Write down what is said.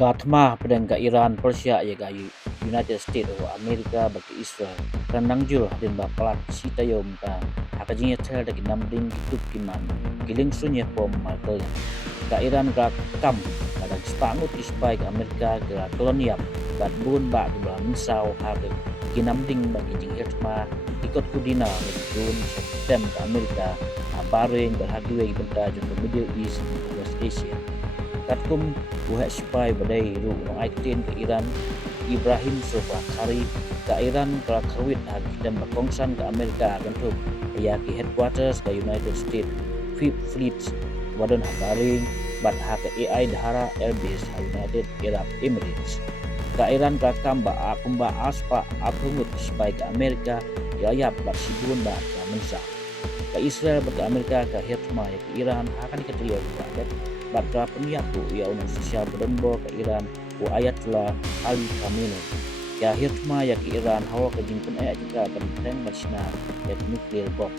Katma pedang ka Iran Persia ya ga United States o Amerika bagi Israel randang jul din ba palak sita yom ka hakajinya tel da namding gitup kiman giling sunya pom Michael ka Iran ka kam kadang spangut ispai ka Amerika ka kolonial bat bun ba di ba minsau hake kinamding bagi jing herma ikut kudina medun tem ka Amerika Bahrain berhadiwe benda jumpa Middle East West Asia Katkum buhat supaya badai ru mengaitin ke Iran Ibrahim Sofa Kari ke Iran ke Kawit dan berkongsan ke Amerika bentuk yaki headquarters ke United States Fifth Fleet wadon Bahrain bat hak AI dahara Airbase United Arab Emirates ke Iran ke kamba akumba aspa apungut supaya ke Amerika yayap bat sibun bat mensa ke Israel ke Amerika ke Hitma ke Iran akan diketelio ke Batra penyapu ia unang sosial berdenbo ke Iran u Ayatollah Ali Khamenei ya hirma ya ke Iran hawa ke jingkun ayat juga benteng bersina ya nuklir bomb